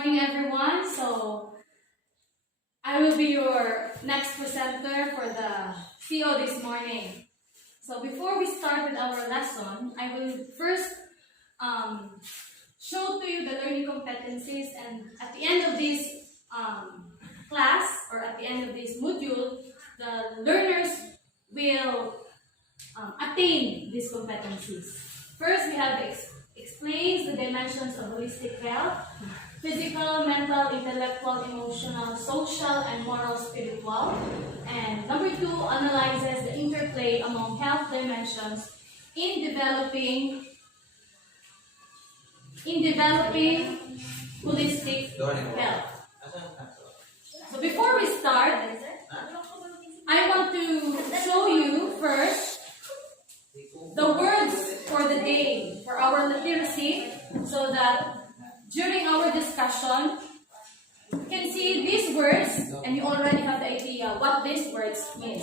morning, everyone. So, I will be your next presenter for the CO this morning. So, before we start with our lesson, I will first show to you the learning competencies, and at the end of this class, or at the end of this module, the learners will attain these competencies. First, we have explains the dimensions of holistic health: physical, mental, intellectual, emotional, social, and moral, spiritual. And number 2 analyzes the interplay among health dimensions in developing holistic health. So before we start, I want to show you first the words for the day for our literacy, so that during our discussion, you can see these words and you already have the idea what these words means.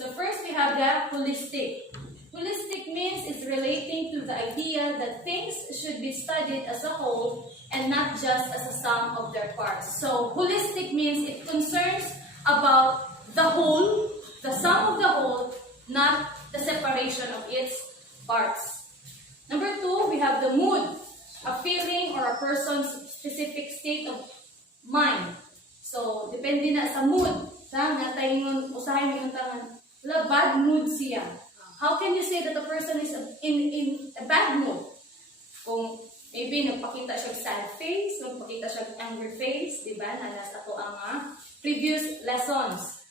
So first we have the holistic. Holistic means it's relating to the idea that things should be studied as a whole and not just as a sum of their parts. So holistic means it concerns about the whole, the sum of the whole, not the separation of its parts. Number 2, we have the mood, a feeling or a person's specific state of mind. So, depende na sa mood. Natay ngon, usahay mo yung tangan, bad mood siya. How can you say that a person is in a bad mood? Kung maybe nagpakita siya sad face, nagpakita siya angry face, diba? Nasa ko ang previous lessons.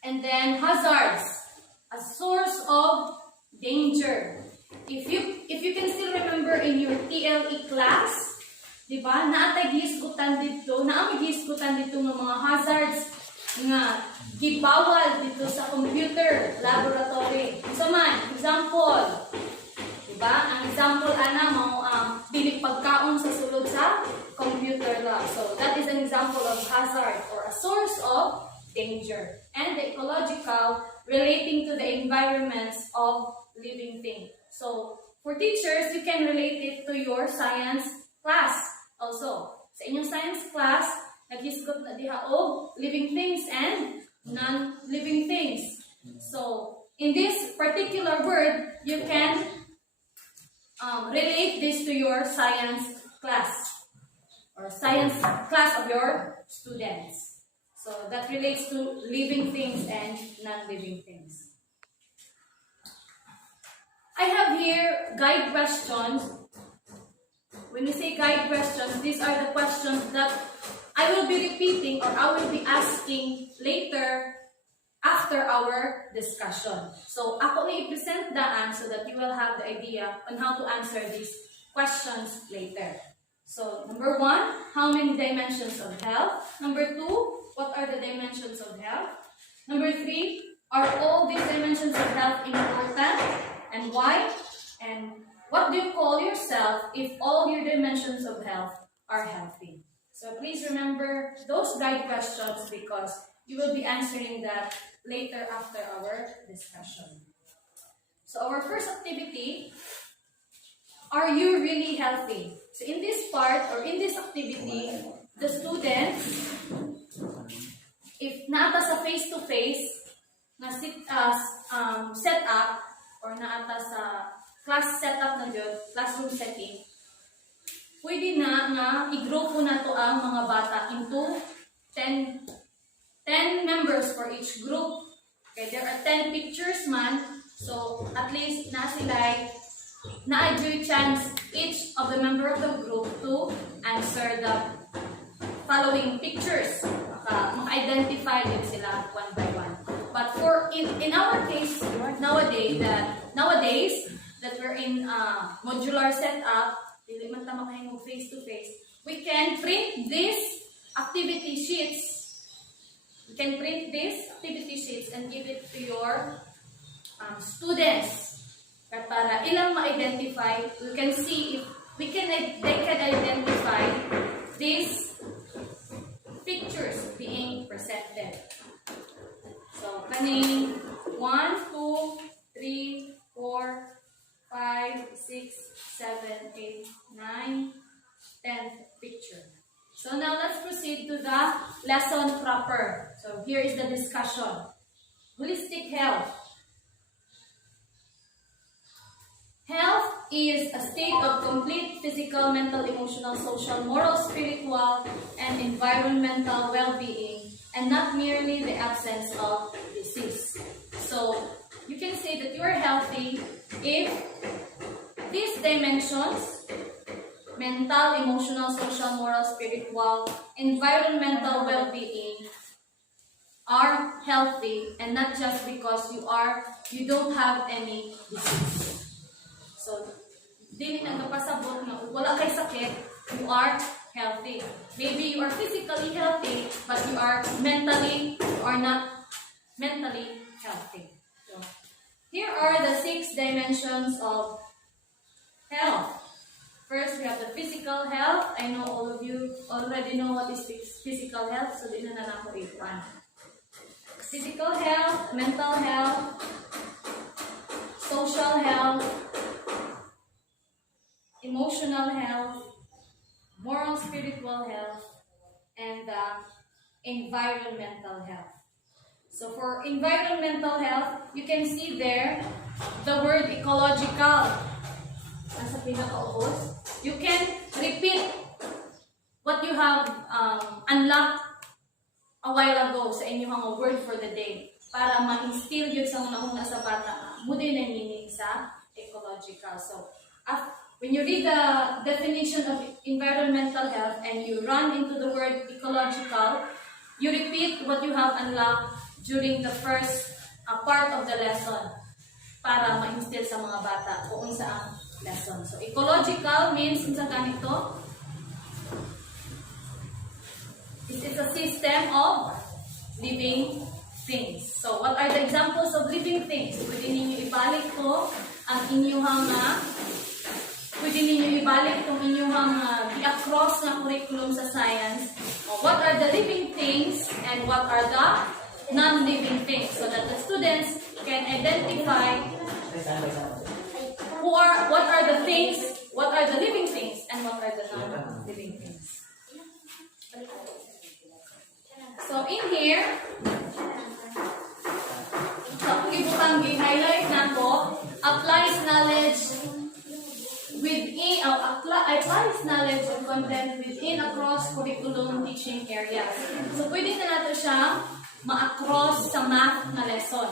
And then, hazards, a source of danger. If you can still remember in your TLE class, di ba, naatay gihisgutan dito ng mga hazards nga gibawal dito sa computer laboratory. So man, example, di ba? Ang example mao dili pagkaon sa sulod sa computer lab. So that is an example of hazard or a source of danger. And the ecological, relating to the environments of living things. So, for teachers, you can relate it to your science class also. Sa inyong science class, naghisgot na diha og living things and non-living things. So, in this particular word, you can relate this to your science class or science class of your students. So, that relates to living things and non-living things. I have here guide questions. When we say guide questions, these are the questions that I will be repeating or I will be asking later after our discussion. So, ako i-present daan so that you will have the idea on how to answer these questions later. So, number 1, how many dimensions of health? Number 2, what are the dimensions of health? Number 3, are all these dimensions of health important? And why? And what do you call yourself if all your dimensions of health are healthy? So please remember those guide questions because you will be answering that later after our discussion. So our first activity, are you really healthy? So in this part or in this activity, the students, if naata sa face-to-face na set up, or naata sa class setup na yun, classroom setting, pwede na nga i-grupo na to ang mga bata into 10 members for each group. Okay, there are 10 pictures man, so at least na sila na-adjure chance each of the member of the group to answer the following pictures. Mag-identify din sila one by one. But for in our case nowadays that we're in modular setup, dili man ta makahimo face to face, we can print these activity sheets. You can print these activity sheets and give it to your students. Para ilang ma-identify, we can see if they can identify these pictures being presented. So, kaning 1, 2, 3, 4, 5, 6, 7, 8, 9, 10th picture. So now let's proceed to the lesson proper. So here is the discussion. Holistic health. Health is a state of complete physical, mental, emotional, social, moral, spiritual, and environmental well-being, and not merely the absence of disease. So you can say that you are healthy if these dimensions, mental, emotional, social, moral, spiritual, environmental well-being, are healthy, and not just because you don't have any disease. So, dili na napasabot na wala kay sakit, you are healthy. Maybe you are physically healthy, but you are not mentally healthy. So, here are the 6 dimensions of health. First, we have the physical health. I know all of you already know what is physical health, so di na ako ipan. Physical health, mental health, social health, emotional health, moral spiritual health, and environmental health. So for environmental health, you can see there the word ecological. Nasa pinakaubos. You can repeat what you have unlocked a while ago sa inyong word for the day para ma-instill yun sa una-una sa bata. Muna yung meaning sa ecological. So, when you read the definition of environmental health and you run into the word ecological, you repeat what you have unlocked during the first part of the lesson para ma-instill sa mga bata kung saan lesson. So, ecological means sa ganito, it is a system of living things. So, what are the examples of living things? Pwede ninyo ibalik ko ang inyong pwede ninyo ibalik itong inyong i-across na curriculum sa science. What are the living things and what are the non-living things? So that the students can identify what are the things, what are the living things, and what are the non-living things. So in here, sa kibutang gi-highlight na ko, applies knowledge applies knowledge and content within across curriculum teaching areas. So pwede na nato siya ma-across sa math na lesson.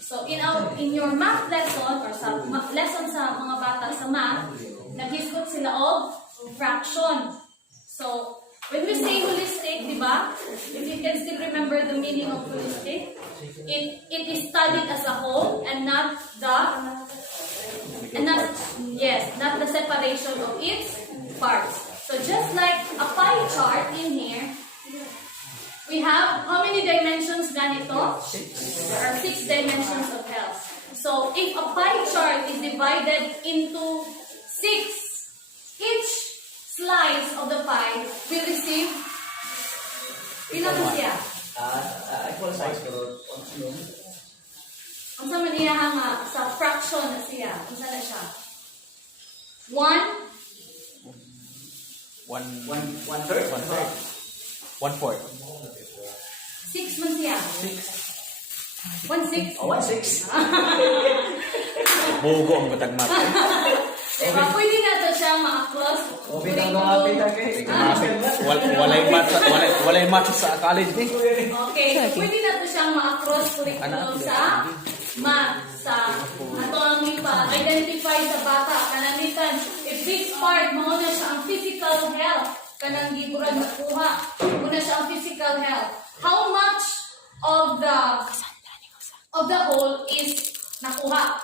So in your math lesson or sa lesson sa mga bata sa math, nag-hisgot sila of fraction. So when we say holistic, di ba? If you can still remember the meaning of holistic, it is studied as a whole and not the separation of its parts. So just like a pie chart in here, we have how many dimensions ganito? There are 6 dimensions of health. So if a pie chart is divided into 6, each slice of the pie will receive ilan na siya? Equal size pero Ang sa maniya nga sa fraction na siya. Unsa na siya? 1 1/3. 1/4. 6 man siya. 1/6. Oh, 1/6. Bugo ang batag mat. Diba? Pwede na ito siya ma-close. Walay mat sa college ni. Okay. Pwede na ito siya ma-cross curriculum sa math. Ato ang ipa-identify sa bata. Kanamitan, if this part, mauna siya ang physical health. Kanang giburan nakuha. Muna siya ang physical health. How much of the whole is nakuha?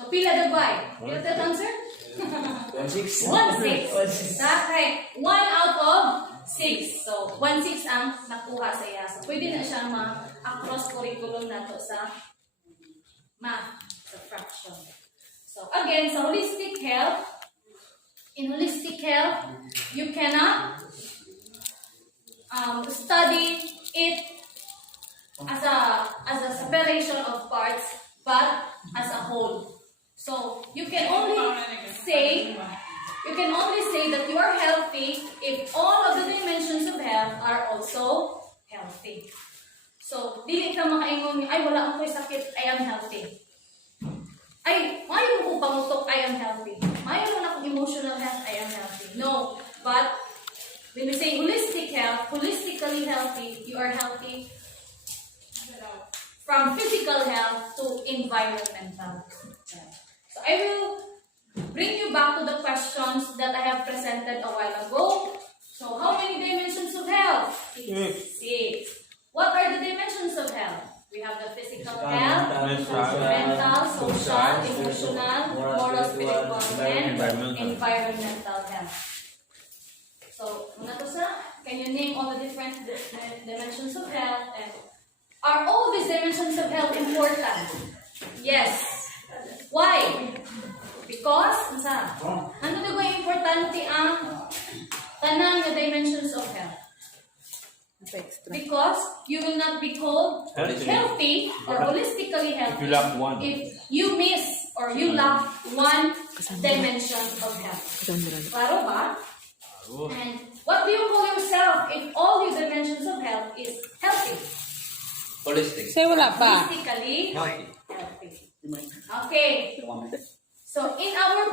So, pila dagway? Pila that answer? 1/6. 1/6. Okay. 1 out of 6. So, 1/6 ang nakuha sa iya. So, pwede na siya ma-across curriculum na to sa math, sa fraction. So, again, sa holistic health, in holistic health, you cannot study it as a separation of parts, but as a whole. So you can only say that you are healthy if all of the also healthy. So, dili ka makaingon, ay wala ako'y sakit, I am healthy. Ay, mayo ko pangutok, I am healthy. Mayo man akong emotional health, I am healthy. No, but when we say holistic health, holistically healthy, you are healthy from physical health to environmental health. So I will bring you back to the questions that I have presented a while ago. So how many dimensions of health? Six. What are the dimensions of health? We have the physical health, mental, social, emotional, moral, spiritual, and environmental health. So, muna to sa, can you name all the different dimensions of health? And are all these dimensions of health important? Yes. Why? Because, ano na ba importante ang tanang na dimensions of health? Because you will not be called healthy or holistically healthy If you lack one. if you miss or you lack one dimension of health. Klaro ba? And what do you call yourself if all your dimensions of health is healthy? Holistic. Say wala pa. Holistically Healthy. healthy. Okay. So in our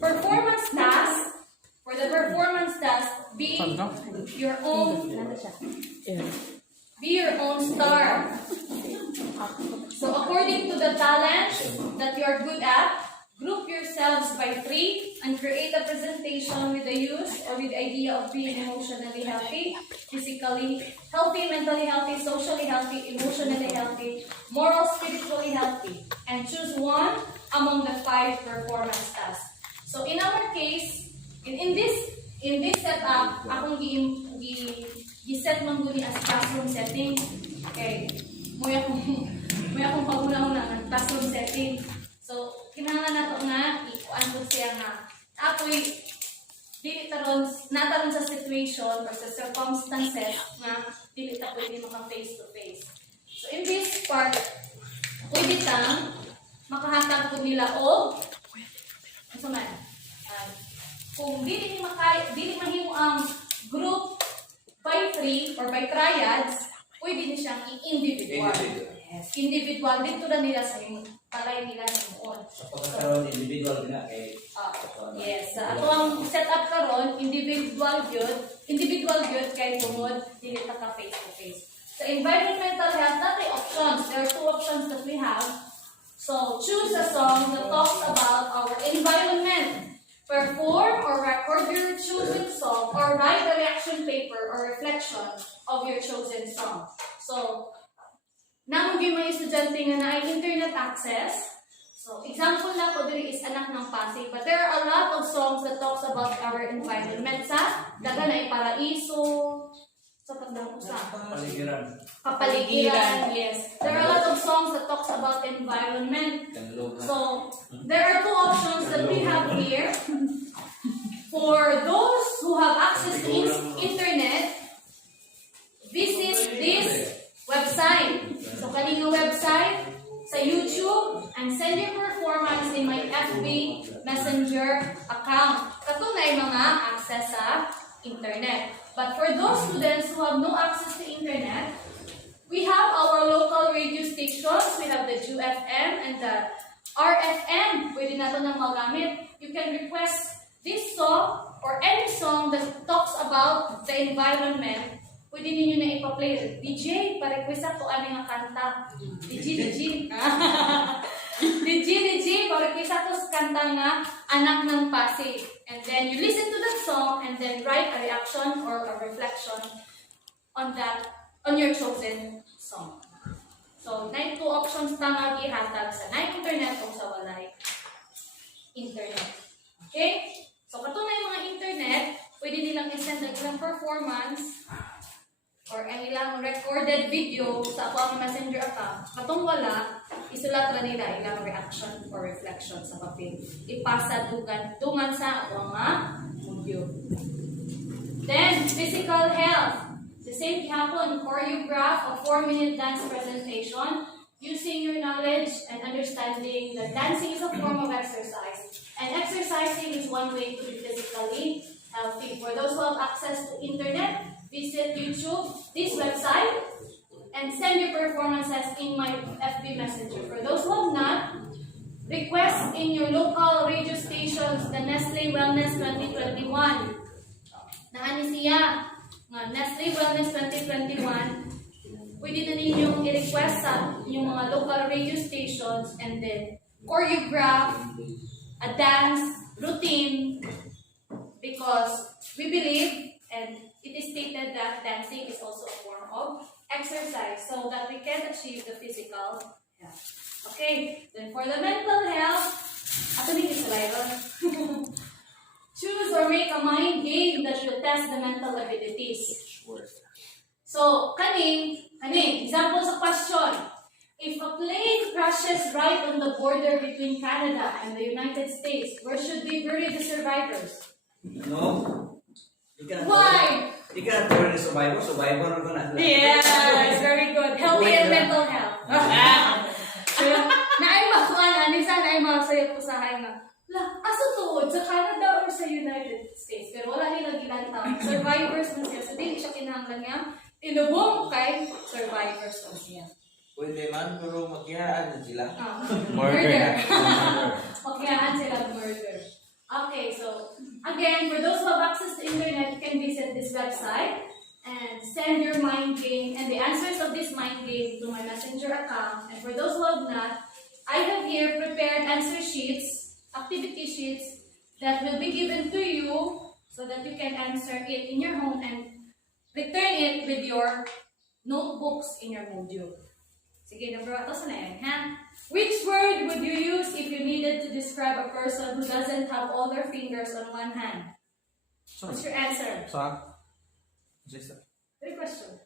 performance task, for the performance task, be your own star. So according to the talents that you are good at, group yourselves by 3 and create a presentation with the use or with the idea of being emotionally healthy, physically healthy, mentally healthy, socially healthy, emotionally healthy, moral, spiritually healthy, and choose one among the 5 performance tasks. So in our case, in this setup, akong gi-set man guni as classroom setting. Okay, moy akong paguna-una ng classroom setting. So kinahanglan nato nga ikuan ko siya nga ako'y dili nataron sa situation or sa circumstances nga dili ta pwede maka face to face. So in this part, pwede tang makahatag ko nila og ano man. Kung dili mahimo ang group by 3 or by triads, pwede ni siyang individual. Yes, individual dito na nila sa palay nila noon. Sa pagkakaroon, individual na kay... Yes, ato ang setup karon individual gyud kay tungod dili ta ka face to face. So environmental health, natay options. There are 2 options that we have. So choose a song that talks about our environment. Perform or record your chosen song or write a reaction paper or reflection of your chosen song. So, namang yung mga estudyante nga na ay internet access. So, example na po diri is Anak ng Pasig. But there are a lot of songs that talks about our environment sa daga na Paraiso, sa pagdang usa. Kapaligiran, yes. There are a lot of songs that talks about environment. So, there are 2 options that we have here. For those who have access to internet, visit this website. So, kaning website sa YouTube and send your performance in my FB Messenger account. Katunay mga access sa internet. But for those students who have no access to internet, we have our local radio stations. We have the JUFM and the RFM. Pwede nato nang magamit. You can request this song or any song that talks about the environment. Pwede ninyo na ipa-play. DJ, pa-request ako ano nga kanta. DJ. DJ, pa-request ako sa kanta nga Anak ng Pasig. And then you listen to that song and then write a reaction or a reflection on your chosen song. So, 2 options tama gihatag sa internet o sa walay internet. Okay? So, katunay mga internet, pwede nilang i-send ang ilang performance or ang ilang recorded video sa ako ang messenger account. Katong wala, isulat ra nila ilang reaction or reflection sa papel. Ipasa dungan sa ako nga audio. Then, physical health. The same happen, choreograph a 4-minute dance presentation using your knowledge and understanding that dancing is a form of exercise. And exercising is one way to be physically healthy. For those who have access to internet, visit YouTube, this website, and send your performances in my FB Messenger. For those who have not, request in your local radio stations the Nestle Wellness 2021. Naani siya nga Nestle Wellness 2021. Pwede na ninyong i-request sa yung mga local radio stations and then choreograph a dance routine because we believe and it is stated that dancing is also a form of exercise so that we can achieve the physical health. Okay, then for the mental health, ato ni Kisalayon. Choose or make a mind game that will test the mental abilities. So, example sa question. If a plane crashes right on the border between Canada and the United States, where should we bury the survivors? No? Why? You cannot turn the survivor ko na. Yes, very good. Healthy and mental health. Naay makuha na, sana ay masaya po sa hain na, aso tuod sa Canada or sa United States? Pero wala nilang ginantaw. Survivors na siya. So, hindi siya kinahanglan niya. Inubong kay survivors na siya. Pwede man, pero magkihaan na sila. Murder. Magkihaan sila murder. Okay, so, again, for those who have access to internet, you can visit this website and send your mind game and the answers of this mind game to my messenger account. And for those who have not, I have here prepared answer sheets, activity sheets that will be given to you so that you can answer it in your home and return it with your notebooks in your module. Sige, number 1 to na yan, ha? Which word would you use if you needed to describe a person who doesn't have all their fingers on one hand? What's your answer? Good question.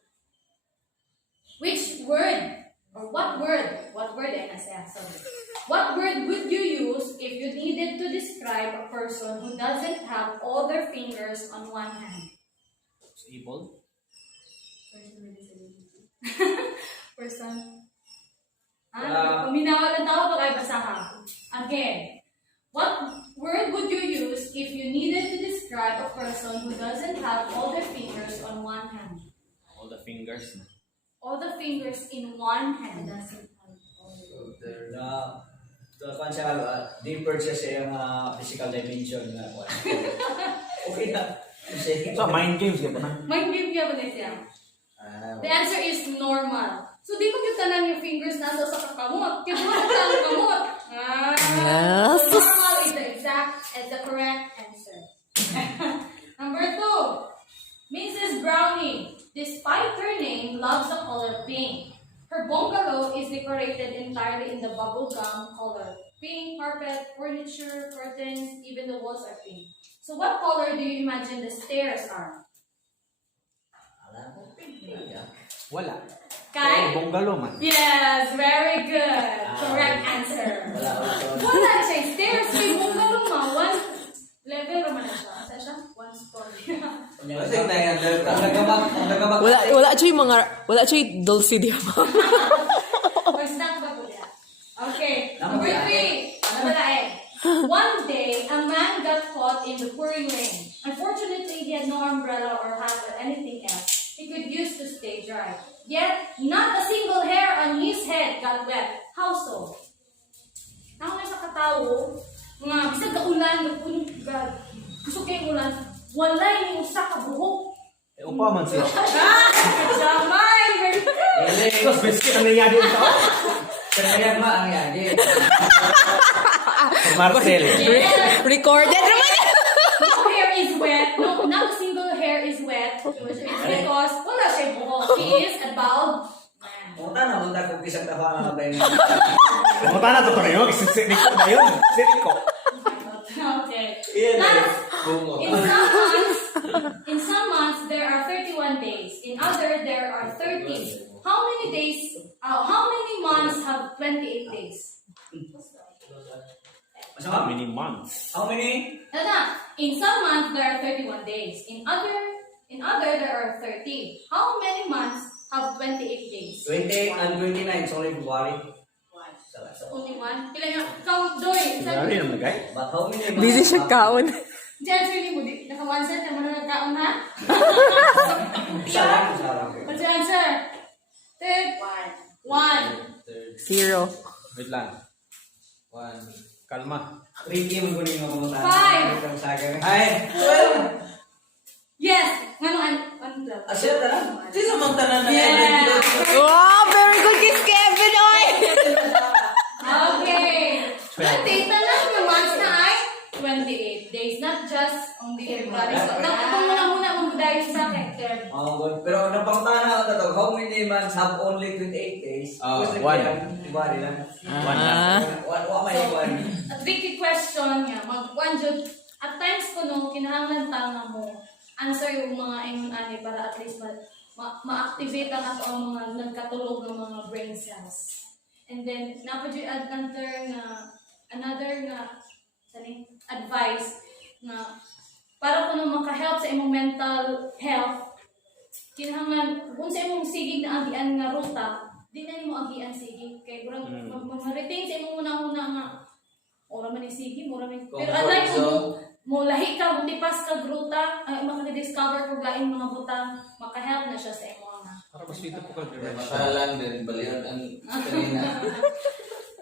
Which word or what word would you use if you needed to describe a person who doesn't have all their fingers on one hand? Evil? Person. Uminawa lang tao pag ay basaha. Again, what word would you use if you needed to describe a person who doesn't have all their fingers on one hand? All the fingers. All the fingers in one hand. Deeper siya sa yung physical dimension na. Okay na. So, mind games ka pa na? Mind game niya ba na siya? The answer is normal. So, di ba kita lang yung fingers nasa sa kakamot? Kaya mo sa kakamot. Yes. So normal is the exact and the correct answer. Number 2. Mrs. Brownie, despite her name, loves the color pink. Her bungalow is decorated entirely in the bubblegum color. Pink, carpet, furniture, curtains, even the walls are pink. So what color do you imagine the stairs are? Wala. Kay? Bungalow man. Yes, very good. Correct answer. Wala siya. Stairs kay bungalow ma. One level naman na siya. Asa siya? One story. Kasi na yan, Wala siya dulce di ba? Or snack ba po niya? Okay. Number 3. Ano ba na eh? One day, a man got caught in the pouring rain. Unfortunately, he had no umbrella or hat or anything else he could use to stay dry. Yet, not a single hair on his head got wet. How so? Ako na sa katao, mga bisag ka ulan, gusto kayo ulan, wala yung usa ka buhok. Upa man siya. Jamay! Very good! Tapos, biscuit ang nangyari yung tao. Kaya ma ang yagi. Marcel. Yes. Recorded naman. No hair is wet. No, not a single hair is wet. It's because wala siya buhok. He is a bald man. Punta kung kisang tawa na tayo. Pumunta na to yun. Sisik ko na yun. Sisik ko. Okay. In some months there are 31 days. In other there are 30. How many days? How many months have 28 days? How many months? How many? In some months there are 31 days. In other there are 30. How many months have 28 days? 28 and 29. Sorry, February. So only one. Kailan nga? Count, Doy. Nangyari naman, guys. But how many months? Busy siya kaon. Diyan, sili mo. akong answer, kaya mo na nagkaon ha? Isa lang. What's your answer? Third. 1. Third. 0. Wait lang. 1. Kalma. Ricky, magkunin mo pumunta. 5. Ay! 12! Yes! Ngano an? Asya na lang. Di naman tanan na Yeah! Wow, very good kiss, Kevin, oy! Okay. 28 na lang yung months na ay 28 days. Not just on the February. So, ito muna magbudayo sa sector. Oh, pero ang napangtana ako na to, how many months have only 28 days? Kasi one. February lang. Ah. Wa may one. A tricky question nga. One jud. At times ko no, kinahanglan tanga mo answer yung mga ingon ani para at least ma-activate ang ato ang mga nagkatulog ng mga brain cells. And then, another advice na para kung maka-help sa imong mental health, kinahanglan kung sa imong sigig na agian nga ruta, di na nimo agian sigig kay burang ma-retain sa imong una-una nga ora man sige, ora man. Pero unlike mo lahi ka mutipas ka ruta, maka-discover ko gaing mga butang, maka-help na siya sa imong mga. Para mas dito po ka direction. Matalang din, balihan ang kanina.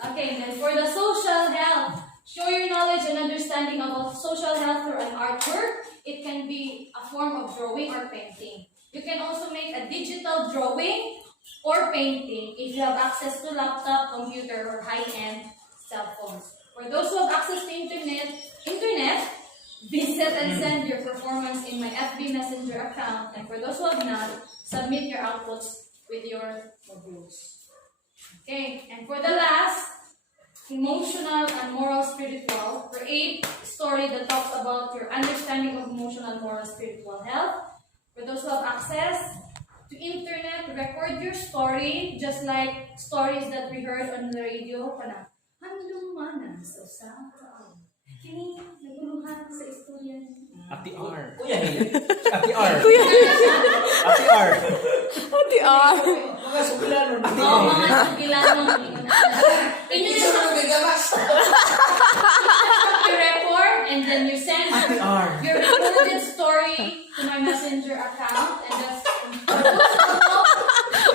Okay, then for the social health, show your knowledge and understanding about social health through an artwork. It can be a form of drawing or painting. You can also make a digital drawing or painting if you have access to laptop, computer, or high-end cell phones. For those who have access to internet, visit and send your performance in my FB Messenger account. And for those who have not, submit your outputs with your modules. Okay, and for the last, emotional and moral spiritual, create a story that talks about your understanding of emotional, moral, spiritual health. For those who have access to internet, record your story, just like stories that we heard on the radio. Handong mana sa usaha taon. Kini naguluhan sa istorya niya. Ati R. Kuya Hil. Ati R. Ati R. Ate R. Mga sugilan. Oo, mga sugilanong. Inyo na you record and then you send your recorded story to my messenger account and that's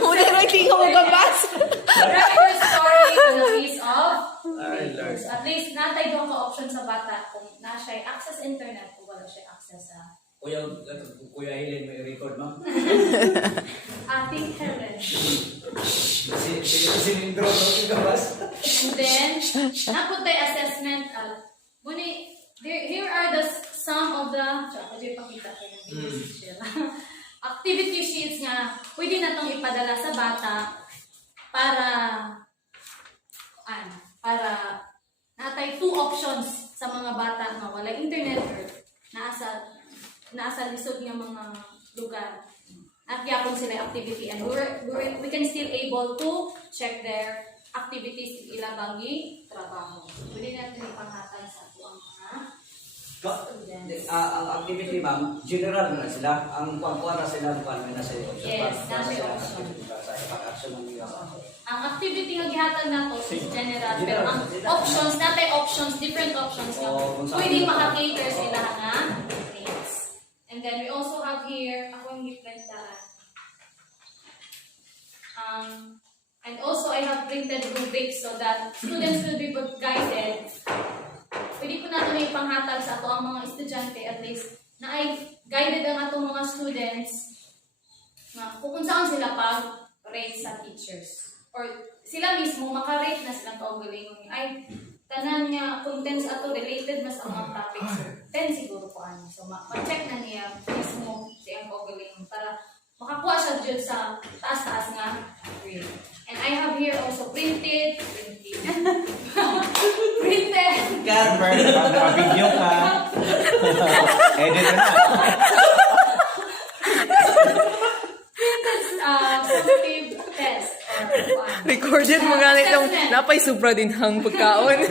Muna na hindi ka magabas. write your story on a piece of paper. So at least natay doon ka option sa bata kung na siya access internet o wala siya access sa Kuya Hil, may record mo. ating Helen. Si Mindro, gabas. And then, naput tayo assessment. Here are some of the, pakita ko yung activity sheets nga, pwede na itong ipadala sa bata para natay 2 options sa mga bata nga wala internet or nasa lisod nga mga lugar. At yapon sila activity and we can still able to check their activities ilabangi trabaho. Pwede natin ipanghatag sa ang mga Ang activity, ma'am, general na sila. Ang pangkuha na sila, paano na sila. Yes, nasa option. Pag-action ng mga. Ang activity nga gihatag nato is general, pero ang options natin different options nga pwedeng maka-cater sa lahat nga needs. And then we also have here ako yung giprintaan. And also I have printed rubrics so that students will be guided. Pwede po natin may panghatag sa ato ang mga estudyante at least na ay guided ang atong mga students na kung saan sila pag-rate sa teachers. Or sila mismo makarate na silang kaugalingon niya. Ay, tanan niya, contents ato related mas ang mga topics. So, 10 siguro po ano. So, ma-check na niya mismo siyang kaugalingon para makakuha siya dyan sa taas-taas nga grade. And I have here also printed. Nakabidyo ka. Edit na. Summative test or one. Recorded mo ganit ng napay supra din hang pagkaon.